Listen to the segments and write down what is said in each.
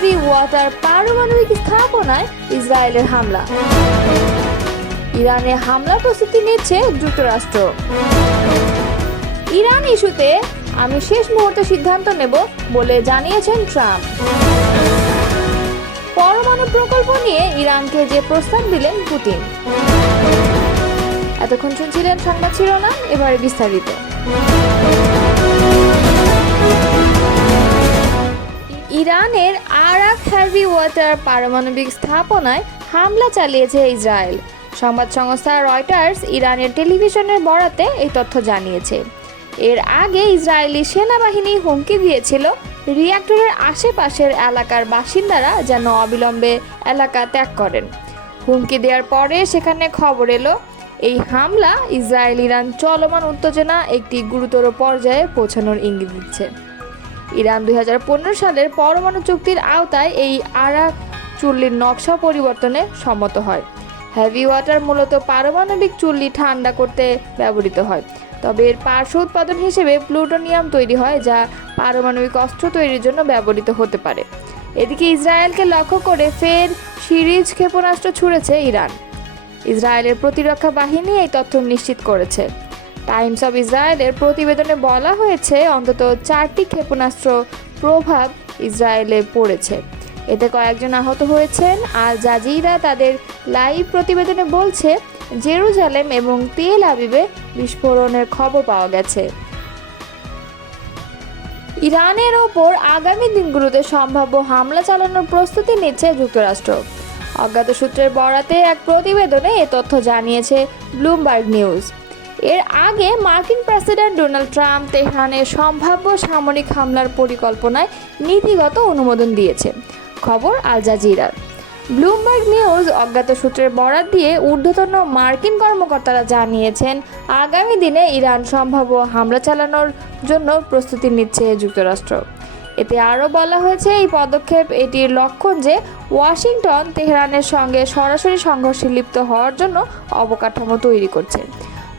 Heavy water পারমাণবিক স্থাপনায় ইসরায়েলের হামলা। ইরানে হামলার প্রস্তুতি নিচ্ছে যুক্তরাষ্ট্র। ইরান ইস্যুতে আমি শেষ মুহূর্তে সিদ্ধান্ত নেব বলে জানিয়েছেন ট্রাম্প। পরমাণু প্রকল্প নিয়ে ইরানকে যে প্রস্তাব দিলেন পুতিন। এতক্ষণ শুনছিলেন সংবাদ শিরোনাম, এবারে বিস্তারিত। ইরানের আরাক হেভি ওয়াটার পারমাণবিক স্থাপনায় হামলা চালিয়েছে ইসরায়েল। সংবাদ সংস্থা রয়টার্স ইরানের টেলিভিশনের বরাতে এই তথ্য জানিয়েছে। এর আগে ইসরায়েলি সেনাবাহিনী হুমকি দিয়েছিল রিঅ্যাক্টরের আশেপাশের এলাকার বাসিন্দারা যেন অবিলম্বে এলাকা ত্যাগ করেন। হুমকি দেওয়ার পরে সেখানে খবর এলো এই হামলা ইসরায়েল ইরান চলমান উত্তেজনা একটি গুরুতর পর্যায়ে পৌঁছানোর ইঙ্গিত দিচ্ছে। ইরান 2015 সালের পরমাণু চুক্তির আওতায় এই আরাক চুল্লির নকশা পরিবর্তনে সম্মত হয়। হেভি ওয়াটার মূলত পারমাণবিক চুল্লি ঠান্ডা করতে ব্যবহৃত হয়, তবে এর পার্শ্ব উৎপাদন হিসেবে প্লুটোনিয়াম তৈরি হয়, যা পারমাণবিক অস্ত্র তৈরির জন্য ব্যবহৃত হতে পারে। এদিকে ইসরায়েলকে লক্ষ্য করে ফের সিরিজ ক্ষেপণাস্ত্র ছুড়েছে ইরান। ইসরায়েলের প্রতিরক্ষা বাহিনী এই তথ্য নিশ্চিত করেছে। টাইমস অব ইসরায়েলের প্রতিবেদনে বলা হয়েছে অন্তত 4টি ক্ষেপণাস্ত্র প্রভাব ইসরায়েলে পড়েছে। এতে কয়েকজন আহত হয়েছেন। আল জাজিরা তাদের লাইভ প্রতিবেদনে বলছে জেরুজালেম এবং তেল আবিবে বিস্ফোরণের খবর পাওয়া গেছে। ইরানের ওপর আগামী দিনগুলোতে সম্ভাব্য হামলা চালানোর প্রস্তুতি নিচ্ছে যুক্তরাষ্ট্র। অজ্ঞাত সূত্রের বরাতে এক প্রতিবেদনে এ তথ্য জানিয়েছে ব্লুমবার্গ নিউজ। এর আগে মার্কিন প্রেসিডেন্ট ডোনাল্ড ট্রাম্প তেহরানের সম্ভাব্য সামরিক হামলার পরিকল্পনায় নীতিগত অনুমোদন দিয়েছে, খবর আল জাজিরার। ব্লুমবার্গ নিউজ অজ্ঞাত সূত্রের বরাত দিয়ে ঊর্ধ্বতন মার্কিন কর্মকর্তারা জানিয়েছেন আগামী দিনে ইরান সম্ভাব্য হামলা চালানোর জন্য প্রস্তুতি নিচ্ছে যুক্তরাষ্ট্র। এতে আরও বলা হয়েছে এই পদক্ষেপ এটির লক্ষণ যে ওয়াশিংটন তেহরানের সঙ্গে সরাসরি সংঘর্ষে লিপ্ত হওয়ার জন্য অবকাঠামো তৈরি করছে।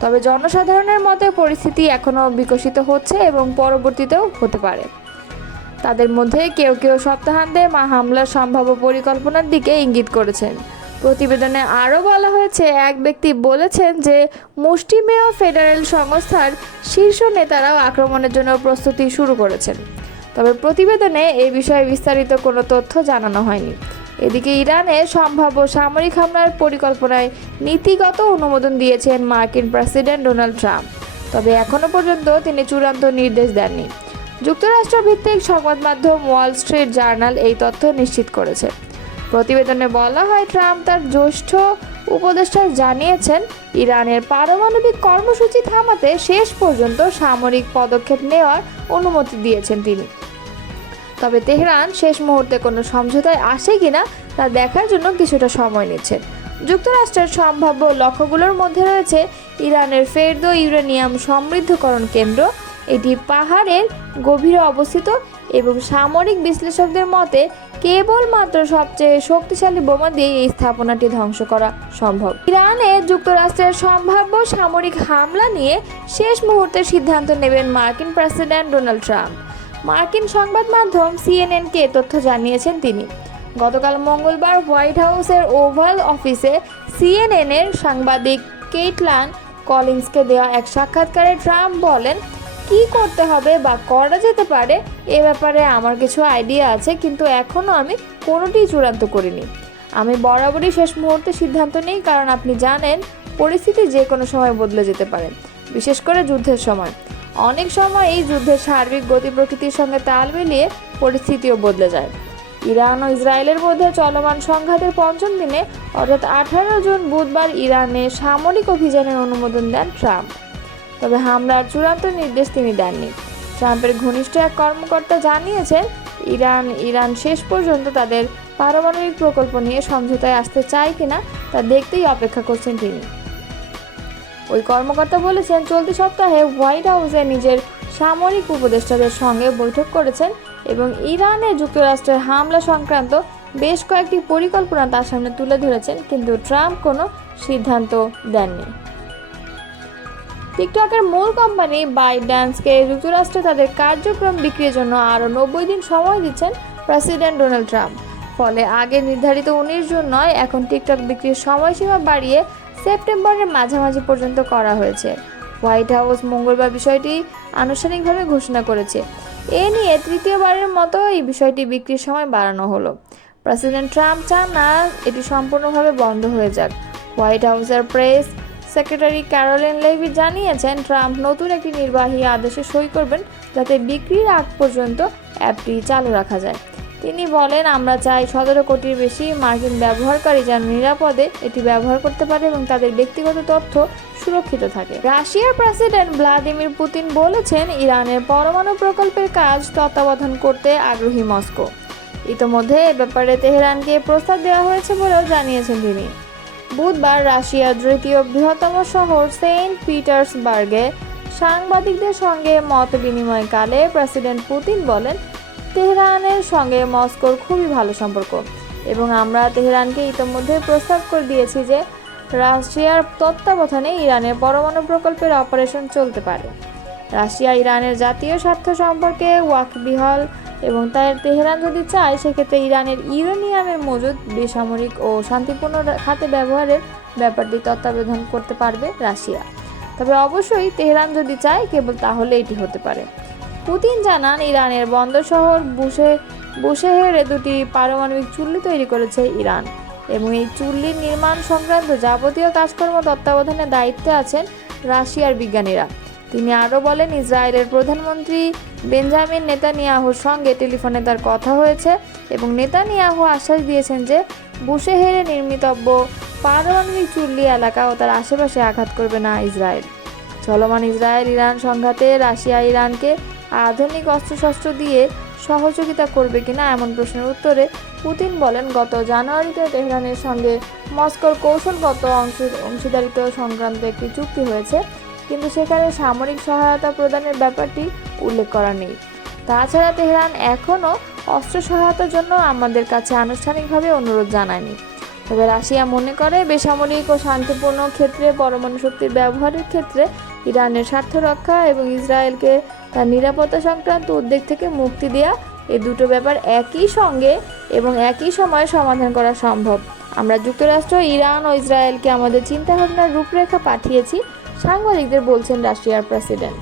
তবে জনসাধারণের মতে পরিস্থিতি এখনও বিকশিত হচ্ছে এবং পরবর্তীতেও হতে পারে। তাদের মধ্যে কেউ কেউ সপ্তাহান্তে হামলার সম্ভাব্য পরিকল্পনার দিকে ইঙ্গিত করেছেন। প্রতিবেদনে আরও বলা হয়েছে এক ব্যক্তি বলেছেন যে মুষ্টিমেয় ফেডারেল সংস্থার শীর্ষ নেতারাও আক্রমণের জন্য প্রস্তুতি শুরু করেছেন। তবে প্রতিবেদনে এই বিষয়ে বিস্তারিত কোনো তথ্য জানানো হয়নি। এদিকে ইরানে সম্ভাব্য সামরিক হামলার পরিকল্পনায় নীতিগত অনুমোদন দিয়েছেন মার্কিন প্রেসিডেন্ট ডোনাল্ড ট্রাম্প, তবে এখনও পর্যন্ত তিনি চূড়ান্ত নির্দেশ দেননি। যুক্তরাষ্ট্র ভিত্তিক সংবাদ মাধ্যম ওয়াল স্ট্রিট জার্নাল এই তথ্য নিশ্চিত করেছে। প্রতিবেদনে বলা হয় ট্রাম্প তার জ্যেষ্ঠ উপদেষ্টা জানিয়েছেন ইরানের পারমাণবিক কর্মসূচি থামাতে শেষ পর্যন্ত সামরিক পদক্ষেপ নেওয়ার অনুমতি দিয়েছেন তিনি। তবে তেহরান শেষ মুহূর্তে কোনো সমঝোতায় আসে কিনা তা দেখার জন্য কিছুটা সময় নিচ্ছে। যুক্তরাষ্ট্রের সম্ভাব্য লক্ষ্যগুলোর মধ্যে রয়েছে ইরানের ফেরদো ইউরেনিয়াম সমৃদ্ধকরণ কেন্দ্র। এটি পাহাড়ের গভীরে অবস্থিত এবং সামরিক বিশ্লেষকদের মতে কেবলমাত্র সবচেয়ে শক্তিশালী বোমা দিয়ে এই স্থাপনাটি ধ্বংস করা সম্ভব। ইরানে যুক্তরাষ্ট্রের সম্ভাব্য সামরিক হামলা নিয়ে শেষ মুহূর্তে সিদ্ধান্ত নেবেন মার্কিন প্রেসিডেন্ট ডোনাল্ড ট্রাম্প। মার্কিন সংবাদ মাধ্যম সিএনএনকে তথ্য জানিয়েছেন তিনি। গতকাল মঙ্গলবার হোয়াইট হাউসের ওভাল অফিসে সিএনএনের সাংবাদিক কেটলান কলিন্সকে দেওয়া এক সাক্ষাৎকারে ট্রাম্প বলেন, কি করতে হবে বা করা যেতে পারে এ ব্যাপারে আমার কিছু আইডিয়া আছে, কিন্তু এখনও আমি কোনোটিই চূড়ান্ত করিনি। আমি বরাবরই শেষ মুহূর্তে সিদ্ধান্ত নিই, কারণ আপনি জানেন পরিস্থিতি যে কোনো সময় বদলে যেতে পারে, বিশেষ করে যুদ্ধের সময়। অনেক সময় এই যুদ্ধের সার্বিক গতি প্রকৃতির সঙ্গে তাল মিলিয়ে পরিস্থিতিও বদলে যায়। ইরান ও ইসরায়েলের মধ্যে চলমান সংঘাতের পঞ্চম দিনে অর্থাৎ 18 জুন বুধবার ইরানে সামরিক অভিযানের অনুমোদন দেন ট্রাম্প। তবে হামলার চূড়ান্ত নির্দেশ তিনি দেননি। ট্রাম্পের ঘনিষ্ঠ এক কর্মকর্তা জানিয়েছেন ইরান শেষ পর্যন্ত তাদের পারমাণবিক প্রকল্প নিয়ে সমঝোতায় আসতে চায় কিনা তা দেখতেই অপেক্ষা করছেন তিনি। ওই কর্মকর্তা বলেছেন চলতি সপ্তাহে হোয়াইট হাউসে নিজের সামরিক উপদেষ্টাদের সঙ্গে বৈঠক করেছেন এবং ইরানে যুক্তরাষ্ট্রের হামলা সংক্রান্ত বেশ কয়েকটি পরিকল্পনা তার সামনে তুলে ধরেছেন, কিন্তু ট্রাম্প কোনো সিদ্ধান্ত দেননি। টিকটকের মূল কোম্পানি বাইড্যান্সকে যুক্তরাষ্ট্রে তাদের কার্যক্রম বিক্রির জন্য আরও 90 দিন সময় দিচ্ছেন প্রেসিডেন্ট ডোনাল্ড ট্রাম্প। ফলে আগে নির্ধারিত 19 জুন নয়, এখন টিকটক বিক্রির সময়সীমা বাড়িয়ে সেপ্টেম্বরের মাঝামাঝি পর্যন্ত করা হয়েছে। হোয়াইট হাউস মঙ্গলবার বিষয়টি আনুষ্ঠানিকভাবে ঘোষণা করেছে। এ নিয়ে তৃতীয়বারের মতো এই বিষয়টি বিক্রির সময় বাড়ানো হলো। প্রেসিডেন্ট ট্রাম্প চান না এটি সম্পূর্ণভাবে বন্ধ হয়ে যাক। হোয়াইট হাউসের প্রেস সেক্রেটারি ক্যারোলিন লেভি জানিয়েছেন, ট্রাম্প নতুন একটি নির্বাহী আদেশে সই করবেন যাতে বিক্রির আগ পর্যন্ত অ্যাপটি চালু রাখা যায়। তিনি বলেন, আমরা চাই 17 কোটির বেশি মার্কিন ব্যবহারকারী যেন নিরাপদে এটি ব্যবহার করতে পারে এবং তাদের ব্যক্তিগত তথ্য সুরক্ষিত থাকে। রাশিয়ার প্রেসিডেন্ট ভ্লাদিমির পুতিন বলেছেন, ইরানের পরমাণু প্রকল্পের কাজ তত্ত্বাবধান করতে আগ্রহী মস্কো। ইতোমধ্যে এ ব্যাপারে তেহরানকে প্রস্তাব দেওয়া হয়েছে বলেও জানিয়েছেন তিনি। বুধবার রাশিয়ার দ্বিতীয় বৃহত্তম শহর সেন্ট পিটার্সবার্গে সাংবাদিকদের সঙ্গে মত বিনিময়কালে প্রেসিডেন্ট পুতিন বলেন, তেহরানের সঙ্গে মস্কোর খুবই ভালো সম্পর্ক এবং আমরা তেহরানকে ইতোমধ্যে প্রস্তাব করে দিয়েছি যে রাশিয়ার তত্ত্বাবধানে ইরানের পরমাণু প্রকল্পের অপারেশন চলতে পারে। রাশিয়া ইরানের জাতীয় স্বার্থ সম্পর্কে ওয়াকিবহাল এবং তাই তেহরান যদি চায় সেক্ষেত্রে ইরানের ইউরেনিয়ামের মজুদ বেসামরিক ও শান্তিপূর্ণ খাতে ব্যবহারের ব্যাপারটি তত্ত্বাবধান করতে পারবে রাশিয়া। তবে অবশ্যই তেহরান যদি চায় কেবল তাহলে এটি হতে পারে। পুতিন জানান, ইরানের বন্দর শহর বুশেহেরে দুটি পারমাণবিক চুল্লি তৈরি করেছে ইরান এবং এই চুল্লির নির্মাণ সংক্রান্ত যাবতীয় কাজকর্ম তত্ত্বাবধানের দায়িত্বে আছেন রাশিয়ার বিজ্ঞানীরা। তিনি আরও বলেন, ইসরায়েলের প্রধানমন্ত্রী বেঞ্জামিন নেতানিয়াহুর সঙ্গে টেলিফোনে তার কথা হয়েছে এবং নেতানিয়াহু আশ্বাস দিয়েছেন যে বুশেহেরে নির্মিতব্য পারমাণবিক চুল্লি এলাকা ও তার আশেপাশে আঘাত করবে না ইসরায়েল। চলমান ইসরায়েল ইরান সংঘাতে রাশিয়া ইরানকে আধুনিক অস্ত্রশস্ত্র দিয়ে সহযোগিতা করবে কিনা এমন প্রশ্নের উত্তরে পুতিন বলেন, গত জানুয়ারিতে তেহরানের সঙ্গে মস্কোর কৌশলগত অংশীদারিত্ব সংক্রান্ত একটি চুক্তি হয়েছে, কিন্তু সেখানে সামরিক সহায়তা প্রদানের ব্যাপারটি উল্লেখ করা নেই। তাছাড়া তেহরান এখনও অস্ত্র সহায়তার জন্য আমাদের কাছে আনুষ্ঠানিকভাবে অনুরোধ জানায়নি। তবে রাশিয়া মনে করে বেসামরিক ও শান্তিপূর্ণ ক্ষেত্রে পরমাণু শক্তির ব্যবহারের ক্ষেত্রে ইরানের স্বার্থ রক্ষা এবং ইসরায়েলকে তার নিরাপত্তা সংক্রান্ত উদ্বেগ থেকে মুক্তি দেওয়া, এই দুটো ব্যাপার একই সঙ্গে এবং একই সময়ে সমাধান করা সম্ভব। আমরা যুক্তরাষ্ট্র, ইরান ও ইসরায়েলকে আমাদের চিন্তাভাবনার রূপরেখা পাঠিয়েছি, সাংবাদিকদের বলছেন রাশিয়ার প্রেসিডেন্ট।